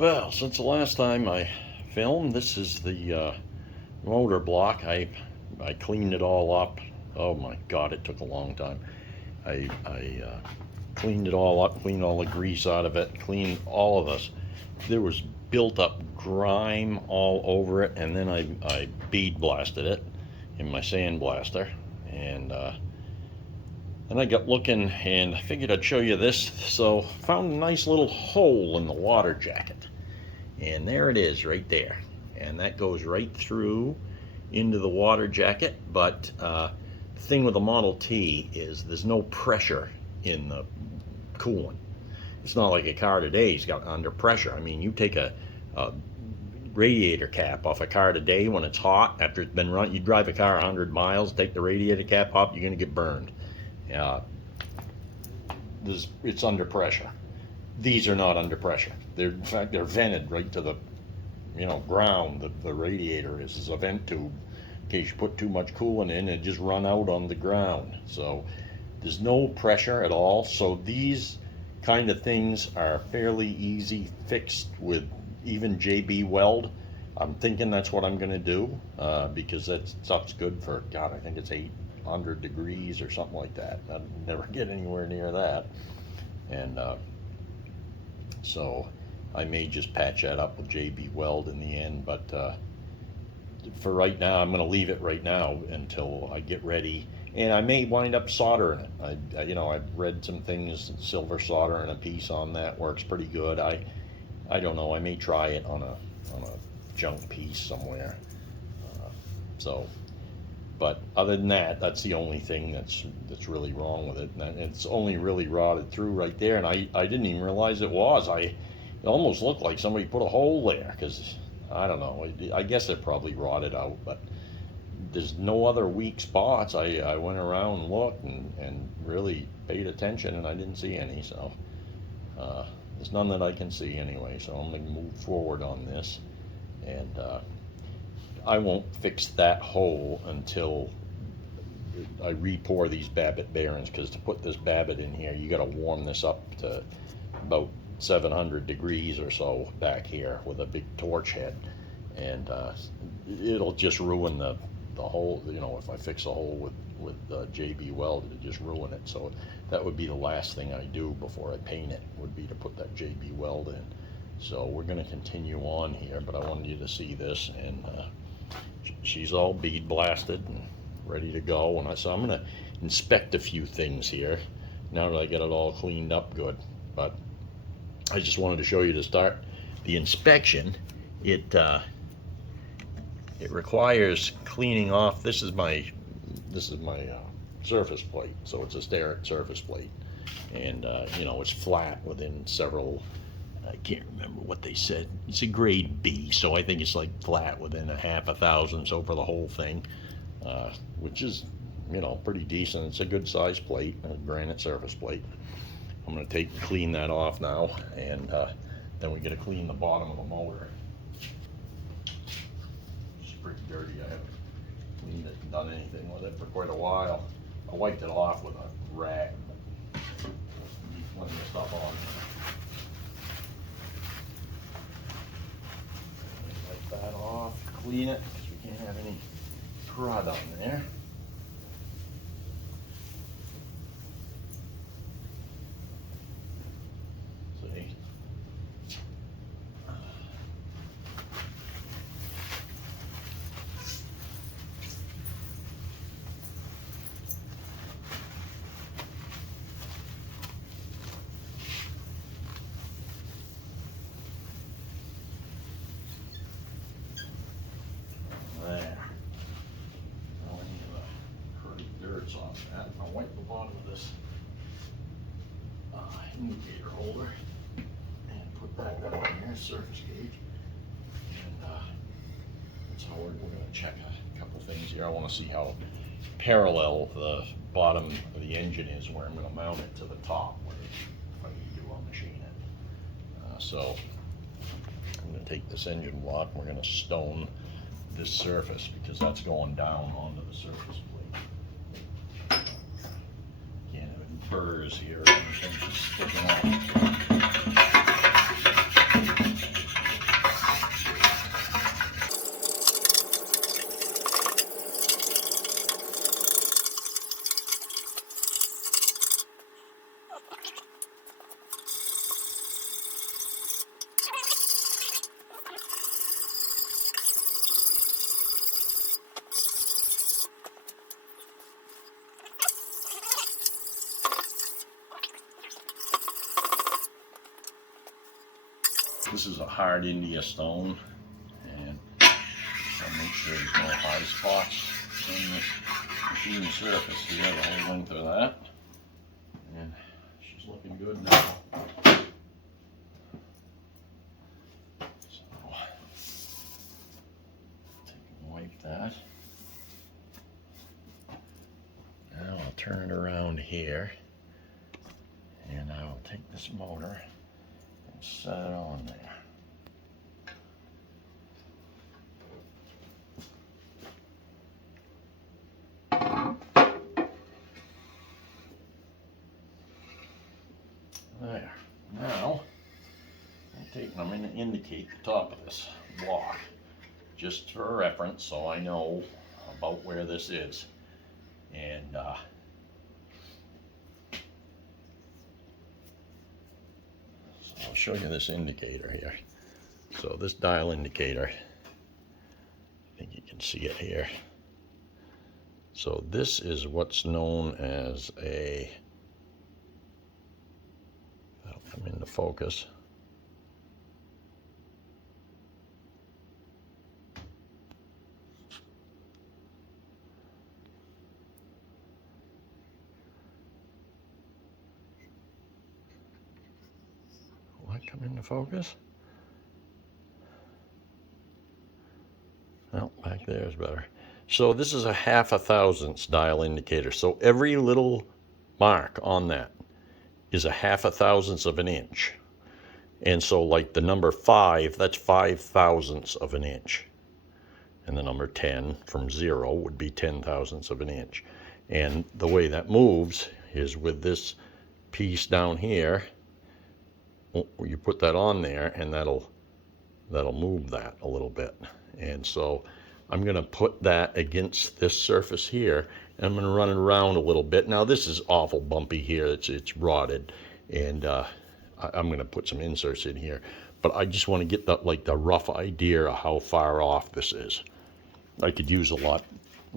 Well, since the last time I filmed, this is the motor block. I cleaned it all up. Oh my God, it took a long time. I cleaned it all up, cleaned all the grease out of it, cleaned all of this. There was built up grime all over it, and then I bead blasted it in my sandblaster, and then I got looking and I figured I'd show you this. So found a nice little hole in the water jacket. And there it is right there. And that goes right through into the water jacket. But the thing with the Model T is there's no pressure in the coolant. It's not like a car today's got under pressure. I mean, you take a radiator cap off a car today when it's hot, after it's been run, you drive a car 100 miles, take the radiator cap off, you're going to get burned. It's under pressure. These are not under pressure. In fact, they're vented right to the, ground. The radiator is a vent tube. In case you put too much coolant in, it just run out on the ground. So there's no pressure at all. So these kind of things are fairly easy fixed with even JB Weld. I'm thinking that's what I'm going to do because that stuff's good for, God, I think it's 800 degrees or something like that. I'd never get anywhere near that. And so I may just patch that up with JB Weld in the end, but for right now, I'm going to leave it right now until I get ready. And I may wind up soldering it. I've read some things, silver solder and a piece on that works pretty good. I don't know, I may try it on a junk piece somewhere. But other than that, that's the only thing that's really wrong with it. And it's only really rotted through right there, and I didn't even realize it was. It almost looked like somebody put a hole there, because I don't know. I guess it probably rotted out, but there's no other weak spots. I went around and looked and really paid attention, and I didn't see any. So there's none that I can see anyway. So I'm going to move forward on this, and I won't fix that hole until I re-pour these Babbitt bearings, because to put this Babbitt in here, you got to warm this up to about 700 degrees or so back here with a big torch head, and it'll just ruin the hole. If I fix a hole with JB Weld, it'll just ruin it. So that would be the last thing I do before I paint it, would be to put that JB Weld in. So we're going to continue on here, but I wanted you to see this, and she's all bead blasted and ready to go. And so I'm going to inspect a few things here now that I get it all cleaned up good. But I just wanted to show you to start the inspection. It requires cleaning off. This is my surface plate, so it's a Starrett surface plate, and it's flat within several. I can't remember what they said. It's a grade B, so I think it's like flat within a half a thousandths over the whole thing, which is, pretty decent. It's a good size plate, a granite surface plate. I'm going to clean that off now, and then we got to clean the bottom of the motor. It's pretty dirty. I haven't cleaned it and done anything with it for quite a while. I wiped it off with a rag. Need plenty of stuff on. That off, clean it, because we can't have any crud on there. See? Off that. I'll wipe the bottom of this indicator holder and put that down here, surface gauge, and that's how we're going to check a couple things here. I want to see how parallel the bottom of the engine is, where I'm going to mount it to the top, if I need to, I'll machine it. So I'm going to take this engine block, we're going to stone this surface, because that's going down onto the surface plate. Burrs here, and just sticking out. This is a hard India stone, and I'll make sure there's no high spots in the machine surface here, the whole length of that. And she's looking good now. So, take and wipe that. Now I'll turn it around here, and I will take this motor and set it on there. There. Now, I'm going to indicate the top of this block, just for reference, so I know about where this is. And so I'll show you this indicator here. So this dial indicator, I think you can see it here. So this is what's known as a, that'll come into focus. Will that come into focus? Well, back there is better. So this is a 1/2 thousandths dial indicator. So every little mark on that is a 1/2 thousandths of an inch. And so like the number 5, that's 5 thousandths of an inch. And the number 10 from 0 would be 10 thousandths of an inch. And the way that moves is with this piece down here. You put that on there, and that'll move that a little bit. And so I'm going to put that against this surface here, and I'm going to run it around a little bit. Now this is awful bumpy here. It's rotted, and I'm going to put some inserts in here. But I just want to get the rough idea of how far off this is. I could use a lot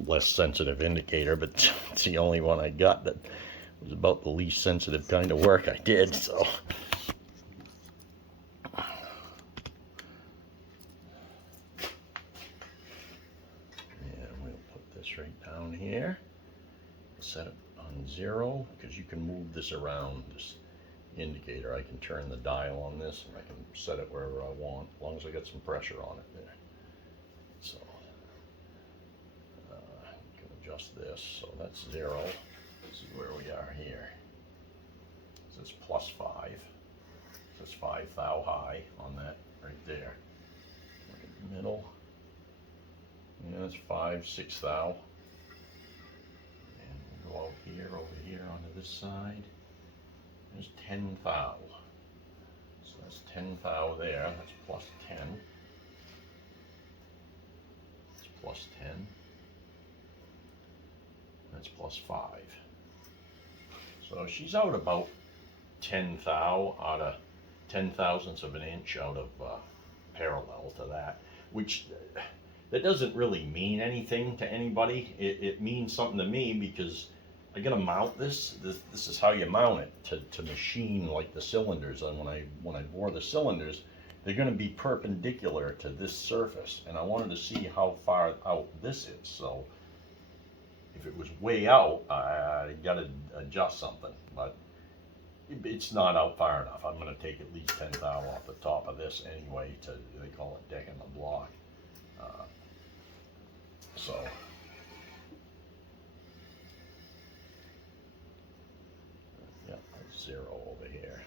less sensitive indicator, but it's the only one I got that was about the least sensitive kind of work I did. So. Right down here, set it on 0, because you can move this around, this indicator. I can turn the dial on this, and I can set it wherever I want, as long as I get some pressure on it there. So you can adjust this, so that's 0. This is where we are here. So it's +5. So it's 5 thou high on that right there. Look at the middle. Yeah, that's 5, 6 thou. And we'll go out here, over here onto this side. There's 10 thou. So that's 10 thou there. That's +10. That's +10. That's +5. So she's out about 10 thou out of 10 thousandths of an inch out of parallel to that, which that doesn't really mean anything to anybody. It means something to me because I gotta mount this. This is how you mount it to machine like the cylinders. And when I bore the cylinders, they're gonna be perpendicular to this surface. And I wanted to see how far out this is. So if it was way out, I gotta adjust something. But it's not out far enough. I'm gonna take at least 10 thou off the top of this anyway. They call it decking the block. So yeah, that's 0 over here.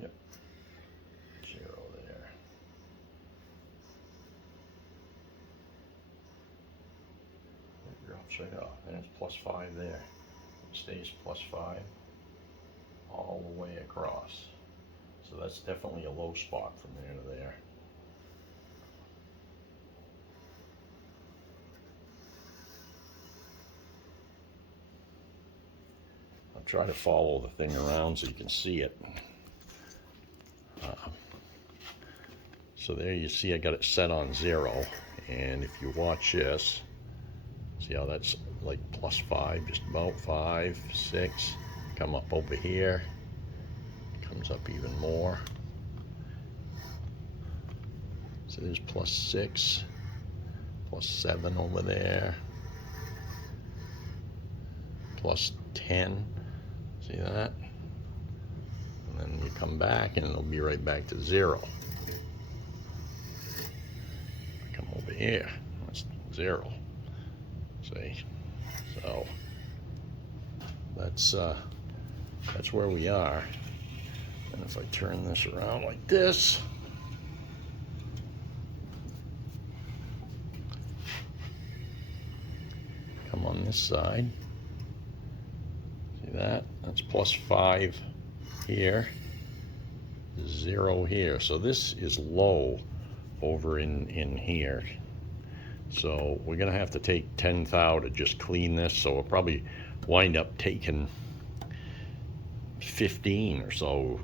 Yep, 0 there. It drops right off, and it's +5 there. It stays +5 all the way across. So that's definitely a low spot from there to there. Try to follow the thing around so you can see it. So there you see I got it set on 0, and if you watch this, see how that's like +5, just about 5, 6, come up over here, comes comes up even more. So there's +6, +7 over there, +10. See that? And then you come back and it'll be right back to 0. Come over here, that's 0. See? So that's where we are. And if I turn this around like this, come on this side, see that? That's +5 here, 0 here. So this is low over in here. So we're gonna have to take 10 thou to just clean this. So we'll probably wind up taking 15 or so,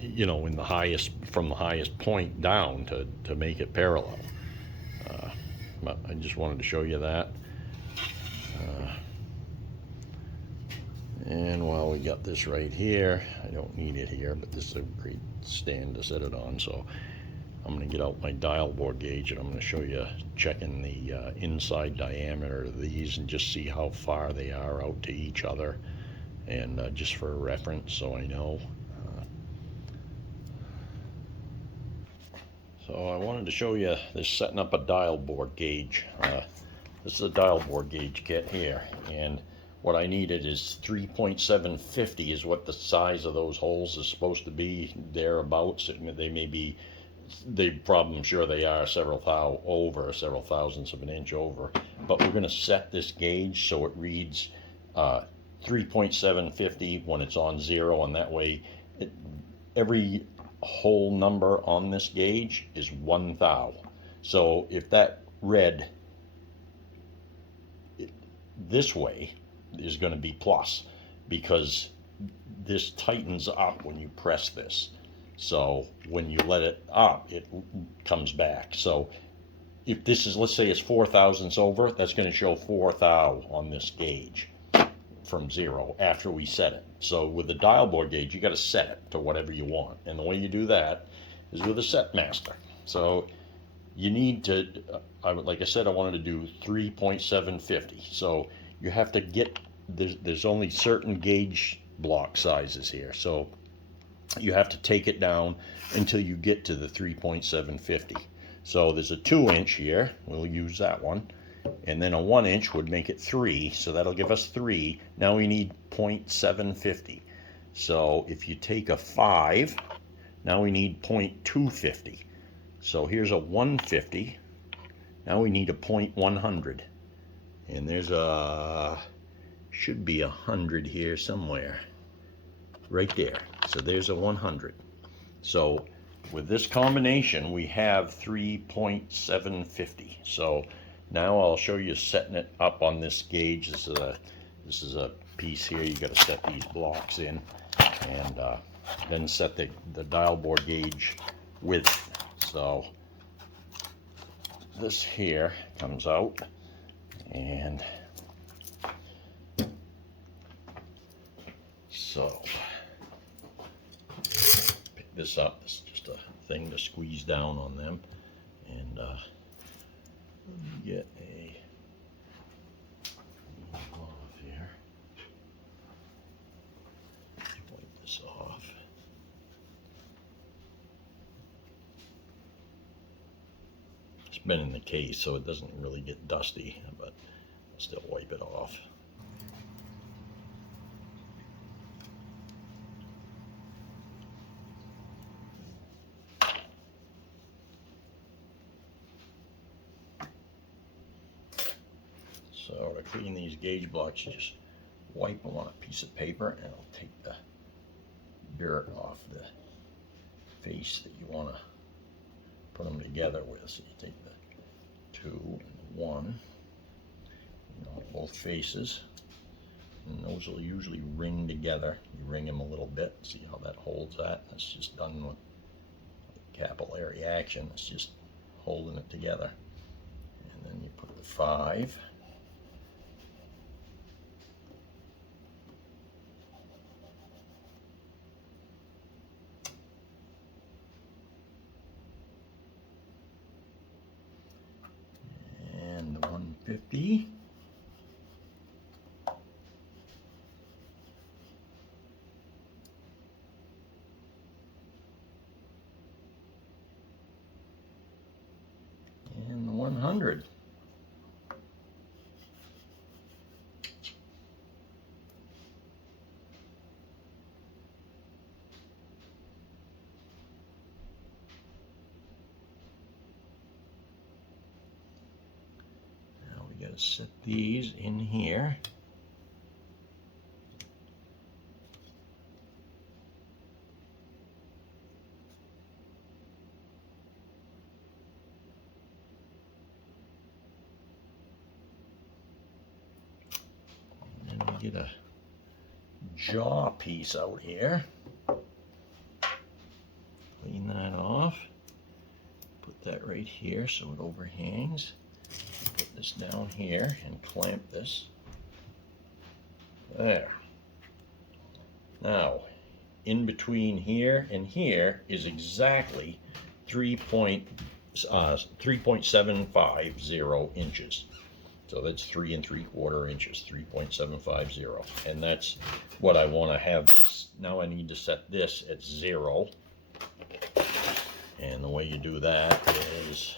you know, in the highest, from the highest point down to make it parallel. But I just wanted to show you that. And while we got this right here, I don't need it here, but this is a great stand to set it on. So I'm going to get out my dial bore gauge and I'm going to show you checking the inside diameter of these and just see how far they are out to each other, and just for a reference so I know. So I wanted to show you this, setting up a dial bore gauge. This is a dial bore gauge kit here, and what I needed is 3.750 is what the size of those holes is supposed to be, thereabouts. They may be, I'm sure they are several thousandths of an inch over, but we're going to set this gauge so it reads 3.750 when it's on 0, and that way every whole number on this gauge is 1 thou. So if that read this way, is going to be plus, because this tightens up when you press this. So when you let it up, it comes back. So if this is, let's say it's 4 thousandths over, that's going to show 4 thou on this gauge from 0 after we set it. So with the dial bore gauge, you got to set it to whatever you want, and the way you do that is with a set master. So you need to, like I said, I wanted to do 3.750. So you have to get, there's only certain gauge block sizes here. So you have to take it down until you get to the 3.750. So there's a 2-inch here, we'll use that one. And then a 1-inch would make it 3, so that'll give us 3. Now we need 0.750. So if you take a 5, now we need 0.250. So here's a 150. Now we need a 0.100. And there's a, should be 100 here somewhere. Right there. So there's a 100. So with this combination, we have 3.750. So now I'll show you setting it up on this gauge. This is a piece here. You got to set these blocks in, and then set the dial bore gauge width. So this here comes out, and so pick this up. This is just a thing to squeeze down on them, and get a off here. Wipe this off. It's been in the case, so it doesn't really get dusty, but I'll still wipe it off. So to clean these gauge blocks, you just wipe them on a piece of paper, and it'll take the dirt off the face that you want to put them together with. So you take the 2 and the 1, you know, both faces, and those will usually ring together. You ring them a little bit, see how that holds that. That's just done with capillary action. It's just holding it together. And then you put the 5. 50. And the 100. Now we got to set these in here. And then we get a jaw piece out here. Clean that off. Put that right here so it overhangs. Put this down here and clamp this. There. Now, in between here and here is exactly 3.750 inches. So that's 3 3/4 inches, 3.750. And that's what I want to have this. Now I need to set this at 0. And the way you do that is,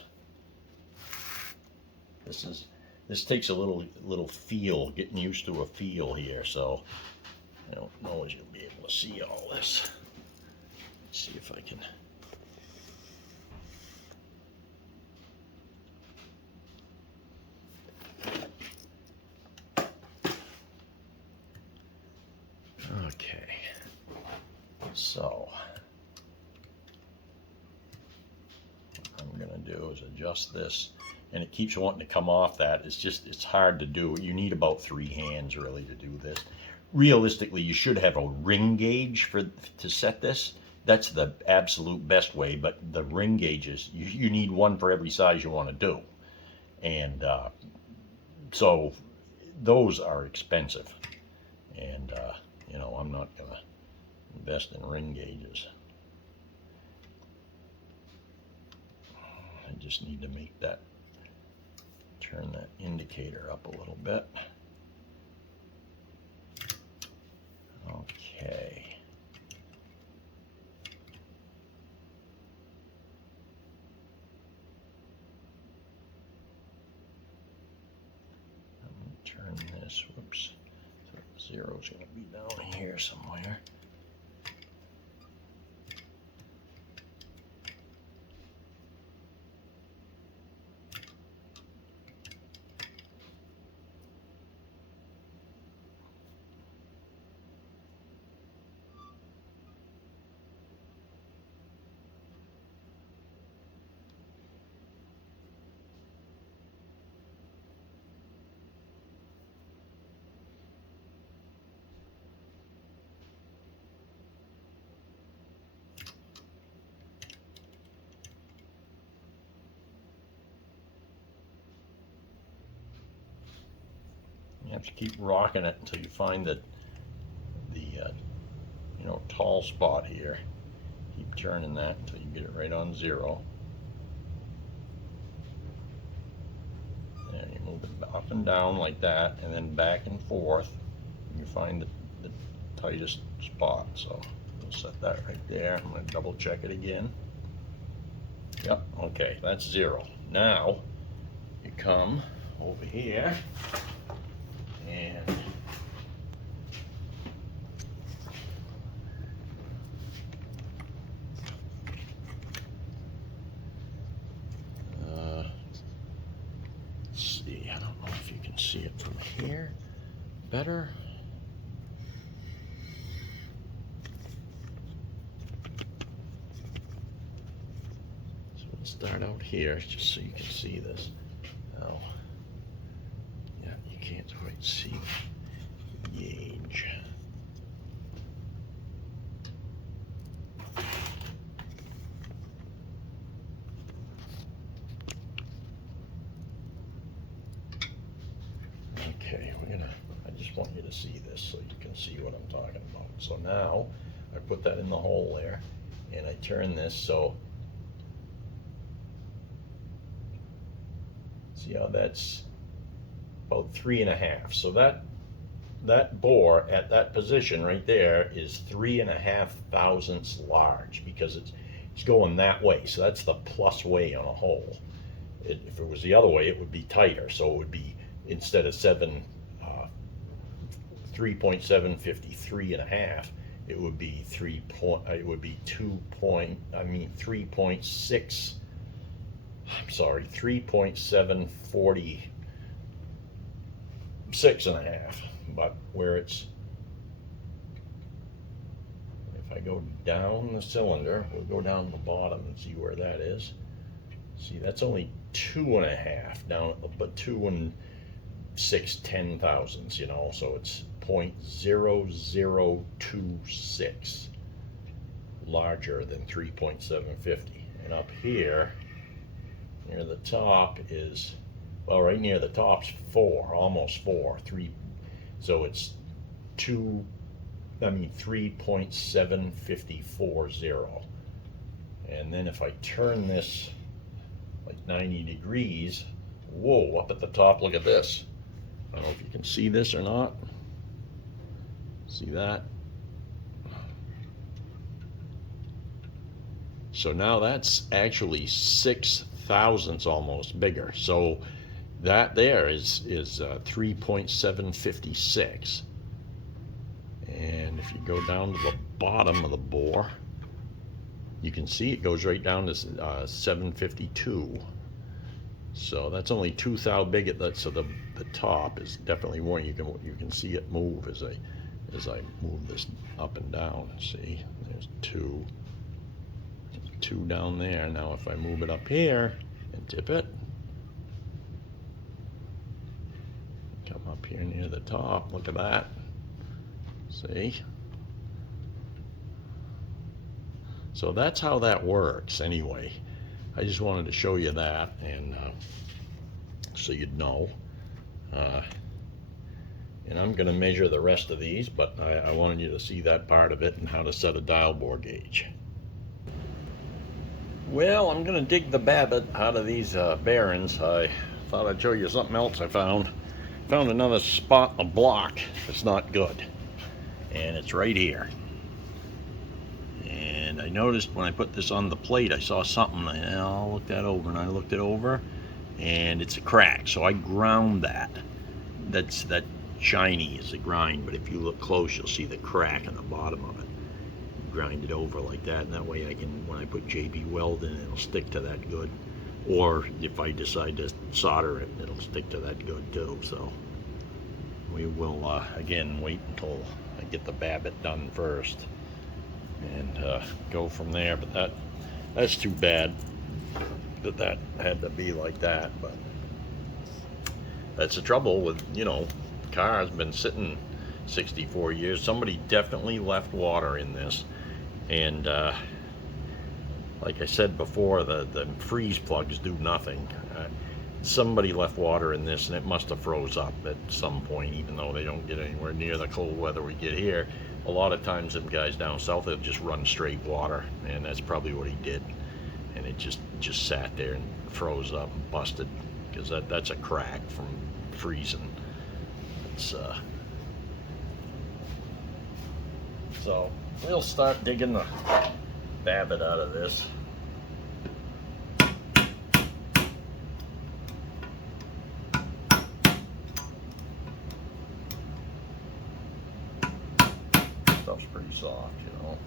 this takes a little feel, getting used to a feel here. So I don't know if you'll be able to see all this. Let's see if I can. Okay, so what I'm gonna do is adjust this, and it keeps wanting to come off that. It's hard to do. You need about 3 hands really to do this. Realistically, you should have a ring gauge to set this. That's the absolute best way, but the ring gauges, you need one for every size you want to do. And so those are expensive. And you know, I'm not gonna invest in ring gauges. I just need to make that, turn that indicator up a little bit. Okay. I'm going to turn this, whoops, so 0's going to be down here somewhere. You have to keep rocking it until you find the you know, tall spot here. Keep turning that until you get it right on 0. And you move it up and down like that, and then back and forth. And you find the tightest spot. So we'll set that right there. I'm going to double check it again. Yep, okay, that's 0. Now you come over here and let's see, I don't know if you can see it from here better. So we'll start out here just so you can see this. Now, yeah, you can't quite see the gauge. Okay, I just want you to see this so you can see what I'm talking about. So now I put that in the hole there, and I turn this so, see how that's about 3.5. So that bore at that position right there is 3.5 thousandths large, because it's going that way. So that's the plus way on a hole. If it was the other way, it would be tighter. So it would be, instead of 3.753.5, it would be 3.6. I'm sorry, 3.746.5. But where it's, if I go down the cylinder, we'll go down the bottom and see where that is. See, that's only 2.5 down, but 2 and 6/10 thousandths, you know, so it's 0.0026 larger than 3.750. And up here near the top is, well, right near the top's 4, almost 4, 3, so it's 3.7540. And then if I turn this like 90 degrees, whoa, up at the top, look at this. I don't know if you can see this or not. See that? So now that's actually 6 thousandths almost bigger. So that there is 3.756. And if you go down to the bottom of the bore, you can see it goes right down to 752. So that's only 2 thou big at that. So the top is definitely more. You can see it move as I move this up and down. See, there's two down there. Now if I move it up here and tip it, come up here near the top, look at that. See? So that's how that works anyway. I just wanted to show you that, and so you'd know. And I'm going to measure the rest of these, but I wanted you to see that part of it and how to set a dial bore gauge. Well, I'm going to dig the Babbitt out of these bearings. I thought I'd show you something else I found. Found another spot in the block that's not good, and it's right here. And I noticed when I put this on the plate, I saw something, and I'll look that over, and I looked it over, and it's a crack. So I ground that. That shiny is a grind, but if you look close, you'll see the crack on the bottom of it. Grind it over like that, and that way I can, when I put JB weld in, it'll stick to that good. Or if I decide to solder it, it'll stick to that good too. So we will again wait until I get the Babbitt done first, and go from there. But that's too bad that had to be like that. But that's the trouble with, you know, car's been sitting 64 years. Somebody definitely left water in this, and like I said before, the freeze plugs do nothing. Somebody left water in this, and it must have froze up at some point, even though they don't get anywhere near the cold weather we get here. A lot of times them guys down south, they'll just run straight water, and that's probably what he did. And it just sat there and froze up and busted, because that's a crack from freezing. It's so we'll start digging the Babbitt out of this. Stuff's pretty soft, you know.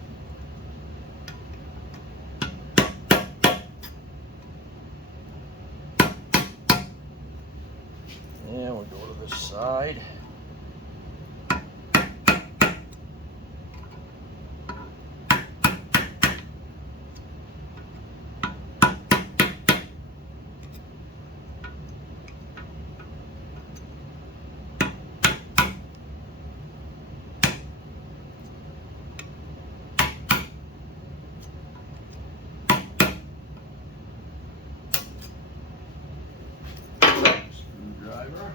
Yeah, we'll go to this side. Screwdriver.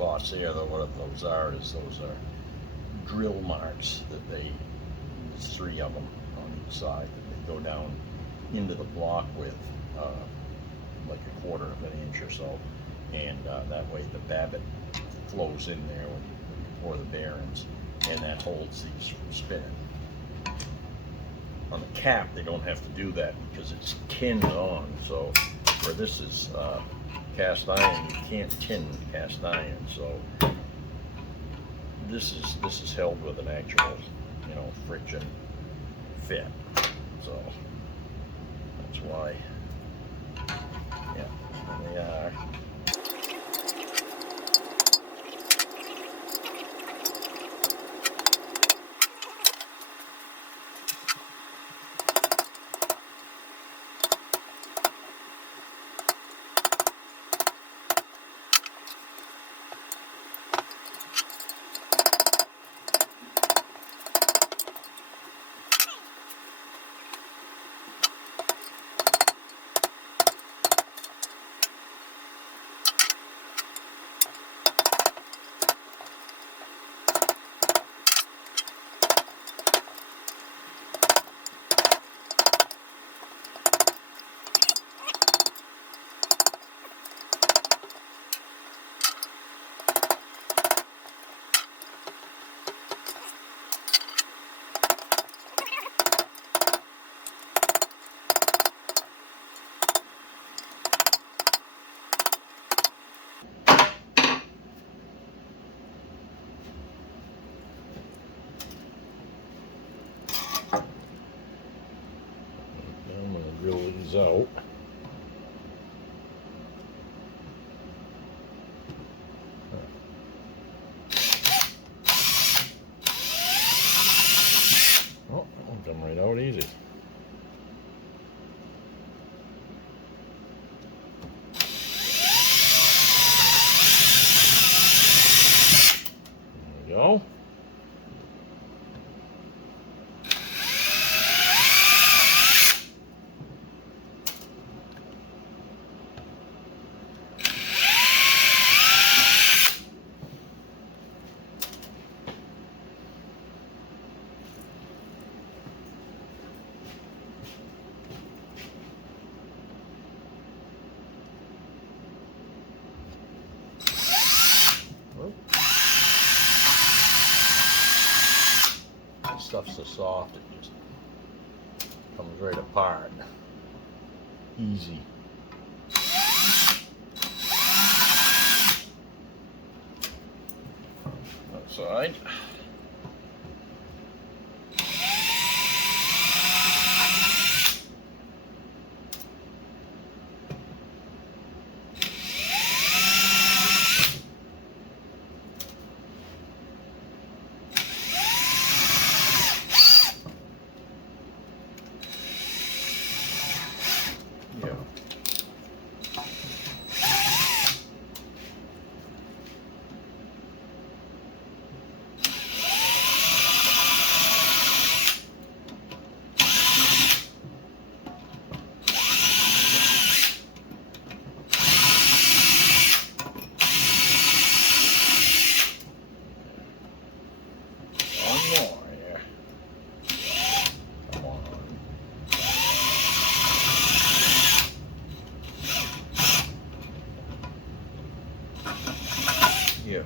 spots there, though, what those are is those are drill marks that there's 3 of them on each side that they go down into the block with like a 1/4 of an inch or so, and that way the Babbitt flows in there when you pour the bearings, and that holds these from spinning. On the cap, they don't have to do that because it's tinned on, so where this is cast iron, you can't tin cast iron, so this is held with an actual, friction fit. So that's why, yeah, there they are. I'm going to drill these out. Oh, it'll come right out easy. There we go. This stuff's so soft it just comes right apart. Easy. Outside. Yeah. One more, yeah. Come on. You.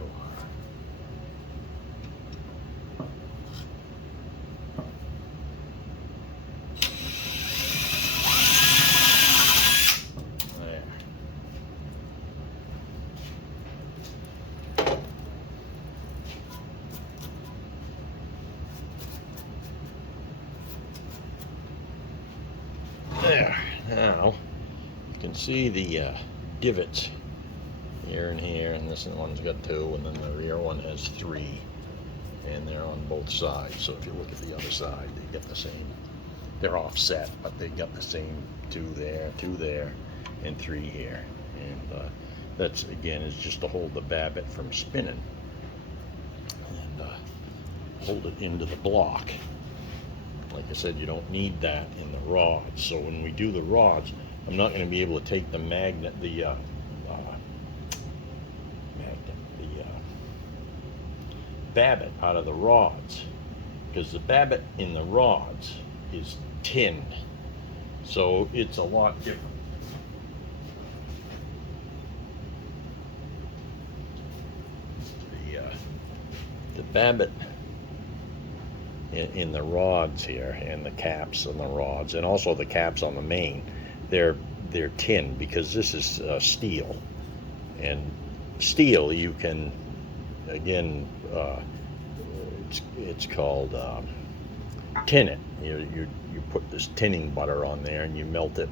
There. There. Now you can see the divots here and here, and this one's got 2, and then the rear one has 3, and they're on both sides. So if you look at the other side, they get the same. They're offset, but they got the same 2 there, and 3 here. And that's, again, is just to hold the Babbitt from spinning and hold it into the block. Like I said, you don't need that in the rods. So when we do the rods, I'm not going to be able to take the magnet, the Babbitt out of the rods, because the Babbitt in the rods is tinned, so it's a lot different. The Babbitt in the rods here, and the caps on the rods, and also the caps on the main, they're tin, because this is steel, and steel you can, again, it's called tin it. You put this tinning butter on there and you melt it,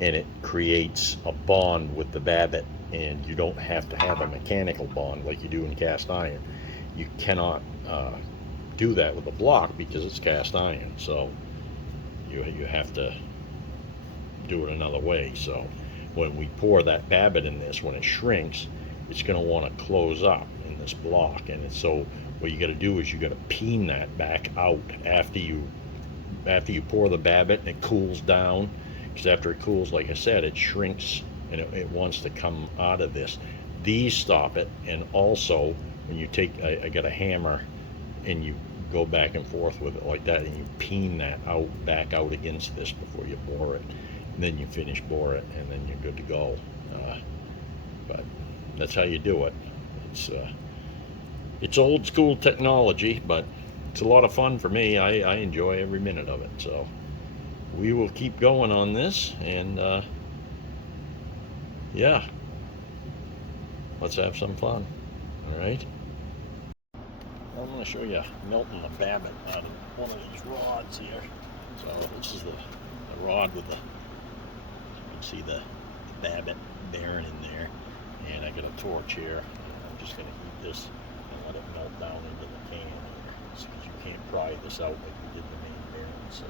and it creates a bond with the Babbitt, and you don't have to have a mechanical bond like you do in cast iron. You cannot do that with a block because it's cast iron, so you have to do it another way. So when we pour that Babbitt in this, when it shrinks, it's going to want to close up in this block, and so what you got to do is you got to peen that back out after you pour the Babbitt, and it cools down, because after it cools, like I said, it shrinks, and it wants to come out of this. These stop it, and also when you take, I got a hammer, and you go back and forth with it like that, and you peen that out, back out against this before you bore it, and then you finish bore it, and then you're good to go. But that's how you do it. It's old school technology, but it's a lot of fun for me. I enjoy every minute of it. So we will keep going on this, and yeah, let's have some fun. All right. I'm going to show you melting the Babbitt out of one of these rods here. So this is the rod with the, you can see the Babbitt bearing in there, and I got a torch here. I'm just going to heat this and let it melt down into the can here, because you can't pry this out like you did the main bearing. So.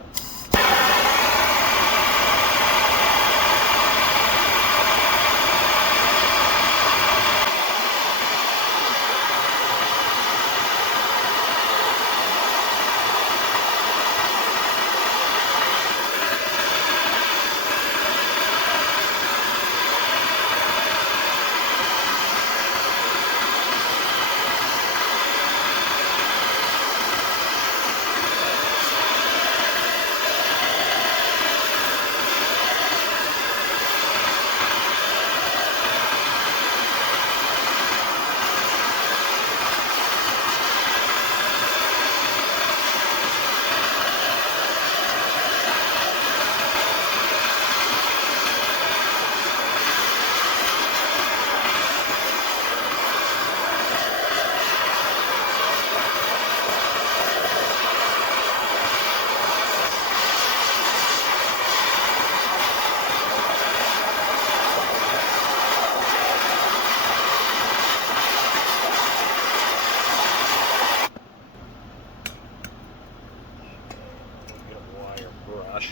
Brush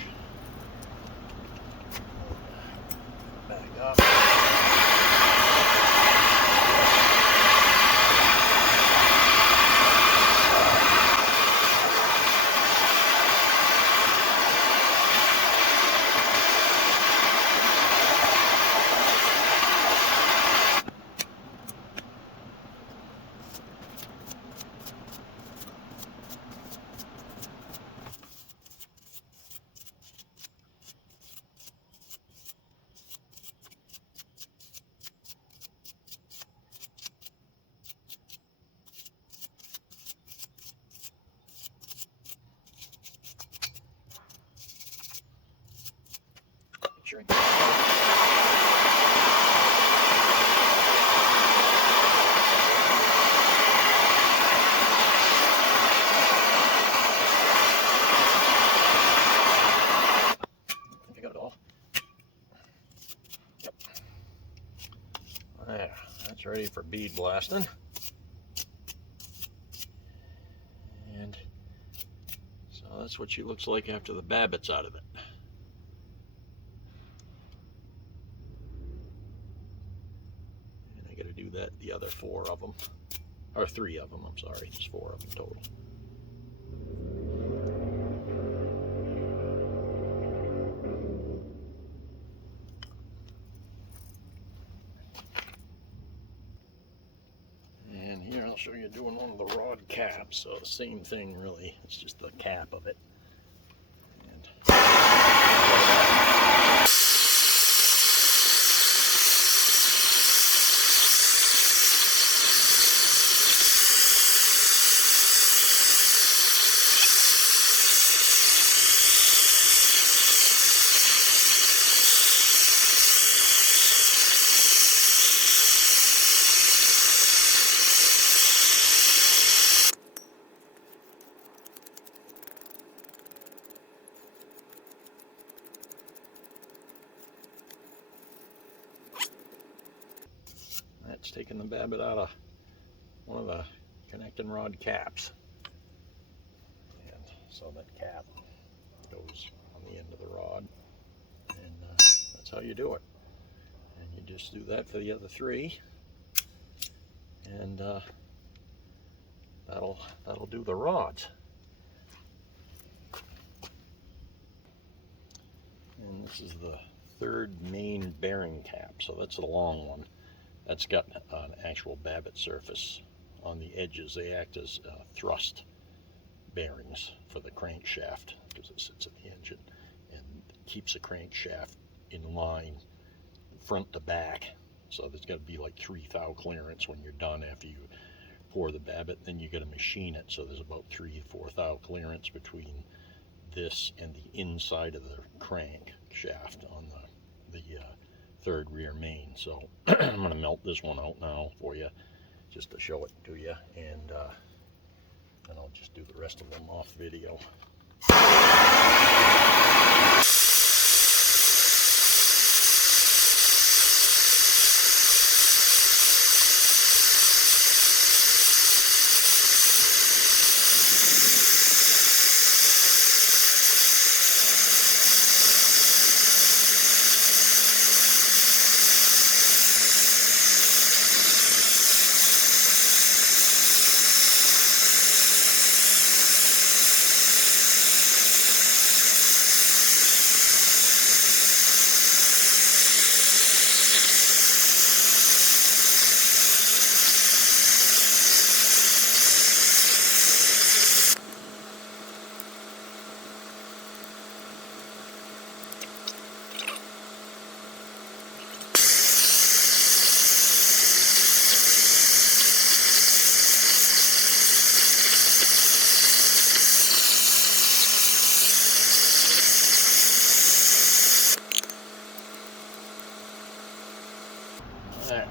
back up. Shrink. I got it all. Yep. There, that's ready for bead blasting. And so that's what she looks like after the Babbitt's out of it. And I got to do that, the other 4 of them, or 3 of them, I'm sorry, there's 4 of them total. And here I'll show you doing one of the rod caps. So the same thing really, it's just the cap of it. And that's taking the Babbitt out of one of the connecting rod caps. And so that cap goes on the end of the rod, and that's how you do it. And you just do that for the other three, and that'll do the rods. And this is the third main bearing cap, so that's the long one. That's got an actual Babbitt surface on the edges. They act as thrust bearings for the crankshaft because it sits in the engine and keeps the crankshaft in line front to back. So there's got to be like 3 thou clearance when you're done after you pour the Babbitt. Then you got to machine it, so there's about 3-4 thou clearance between this and the inside of the crank shaft on the third rear main. So I'm going to melt this one out now for you just to show it to you, and I'll just do the rest of them off video. There.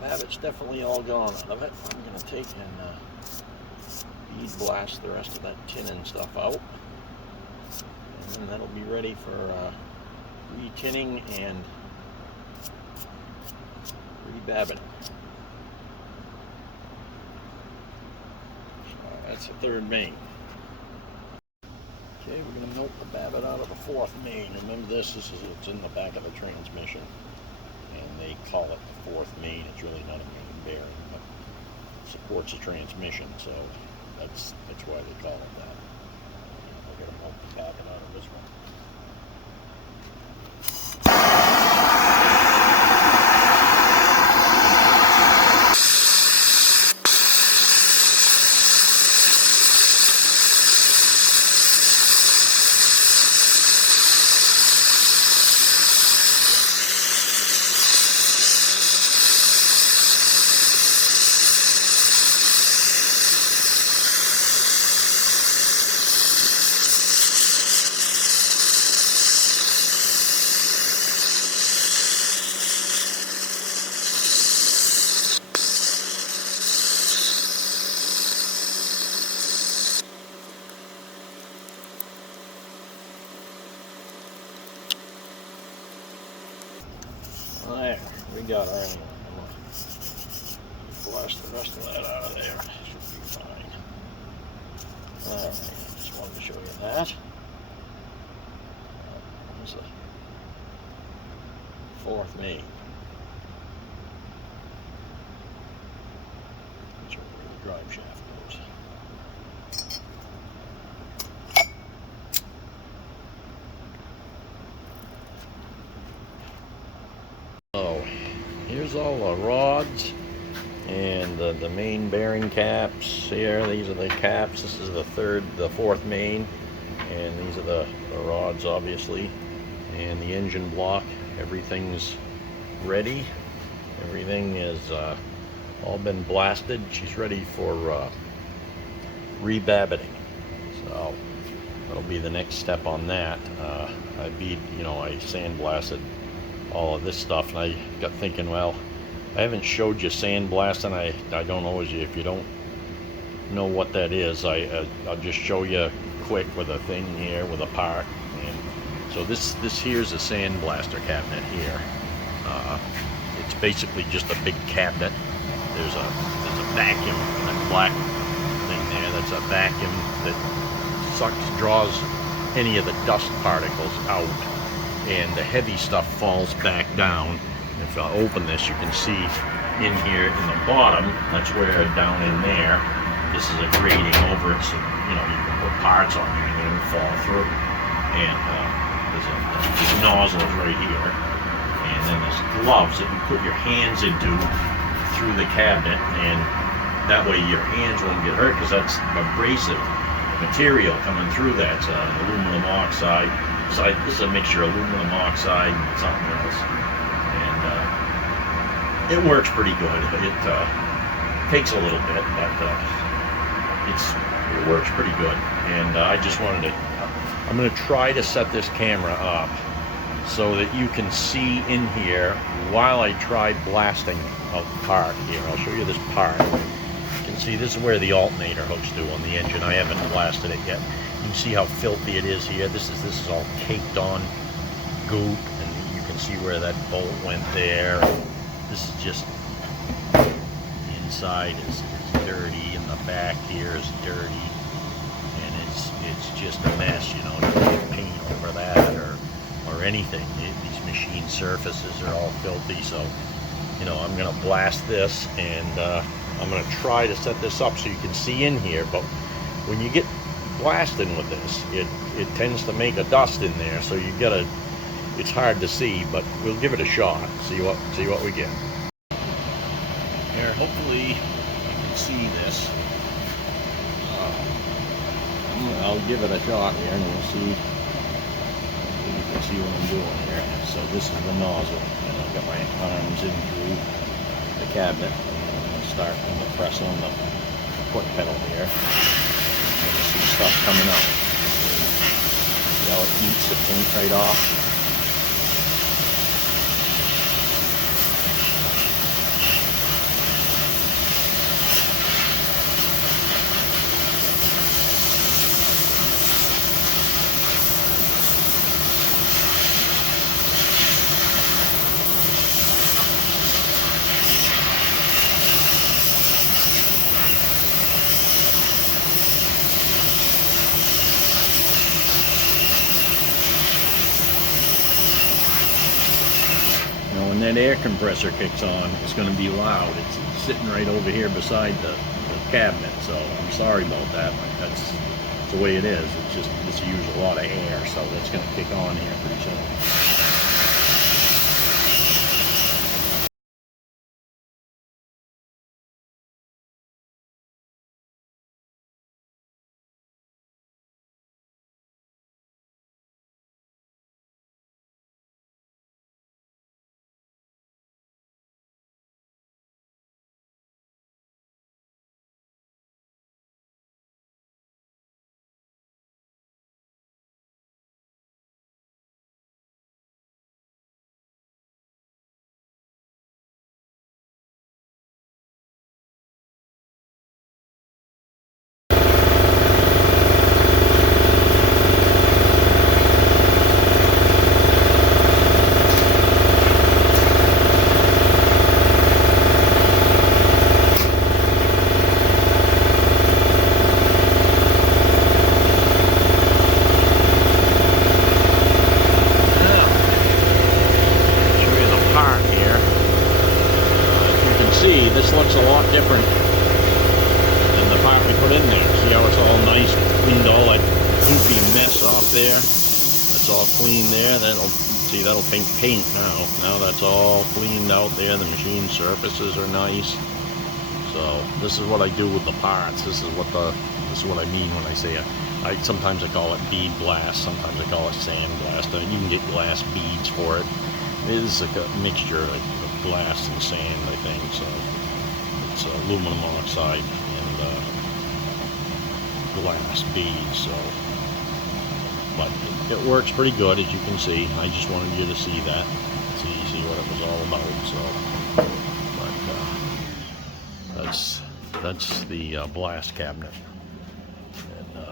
Babbitt's definitely all gone out of it. I'm going to take and bead blast the rest of that tin and stuff out. And then that'll be ready for re-tinning and re-babbitting. That's the third main. Okay, we're going to melt the Babbitt out of the fourth main. Remember this is it's in the back of the transmission, and they call it the fourth main. It's really not a main bearing, but it supports the transmission, so that's why they call it that. We're going to melt the Babbitt out of this one. There, we got our angle. I'm going to blast the rest of that out of there. Should be fine. Alright, just wanted to show you that. There's the fourth main. That's where the drive shaft goes. here's all the rods and the main bearing caps here. These are the caps. This is the fourth main, and these are the rods, obviously, and the engine block. Everything's ready. Everything is all been blasted. She's ready for re-babbiting. So that'll be the next step on that. I sandblasted all of this stuff, and I got thinking, well, I haven't showed you sandblasting. I don't know if you don't know what that is. I'll just show you quick with a thing here with a part. And so this here's a sandblaster cabinet here. It's basically just a big cabinet. There's a vacuum, that black thing there. That's a vacuum that draws any of the dust particles out, and the heavy stuff falls back down. If I open this, you can see in here in the bottom, that's where down in there, this is a grating over it, so you can put parts on here and they don't fall through. And there's nozzles right here, and then there's gloves that you put your hands into through the cabinet, and that way your hands won't get hurt, because that's abrasive material coming through that. It's aluminum oxide. So this is a mixture of aluminum oxide and something else, and it works pretty good. It takes a little bit, but it works pretty good. And I just wanted to. I'm going to try to set this camera up so that you can see in here while I try blasting a part here. I'll show you this part. You can see this is where the alternator hooks do on the engine. I haven't blasted it yet. You can see how filthy it is here. This is all caked on goop, and you can see where that bolt went there. This is just, the inside is dirty, and the back here is dirty, and it's just a mess. You can't paint over that or anything. These machine surfaces are all filthy. So I'm gonna blast this, and I'm going to try to set this up so you can see in here. But when you get blasting with this, it tends to make a dust in there, so it's hard to see, but we'll give it a shot, see what we get. Here, hopefully you can see this. I'll give it a shot here, and we'll see. You can see what I'm doing here. So this is the nozzle, and I've got my arms in through the cabinet. I'm going to press on the foot pedal here. You see stuff coming out. See how it eats the paint right off? When that air compressor kicks on, it's going to be loud. It's sitting right over here beside the cabinet, so I'm sorry about that, but that's the way it is. It's used a lot of air, so that's going to kick on here pretty soon. This looks a lot different than the part we put in there. See how it's all nice, cleaned all that goopy mess off there? That's all clean there. That'll see, that'll paint now. Now that's all cleaned out there. The machine surfaces are nice. So this is what I do with the parts. This is what I mean when I say sometimes I call it bead blast. Sometimes I call it sandblast. You can get glass beads for it. It is like a mixture of glass and sand, I think. So it's aluminum oxide and glass beads. So, but it works pretty good, as you can see. I just wanted you to see that, see what it was all about. So, but that's the blast cabinet, and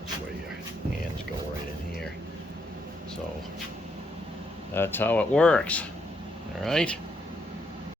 that's where your hands go, right in here. So that's how it works. All right.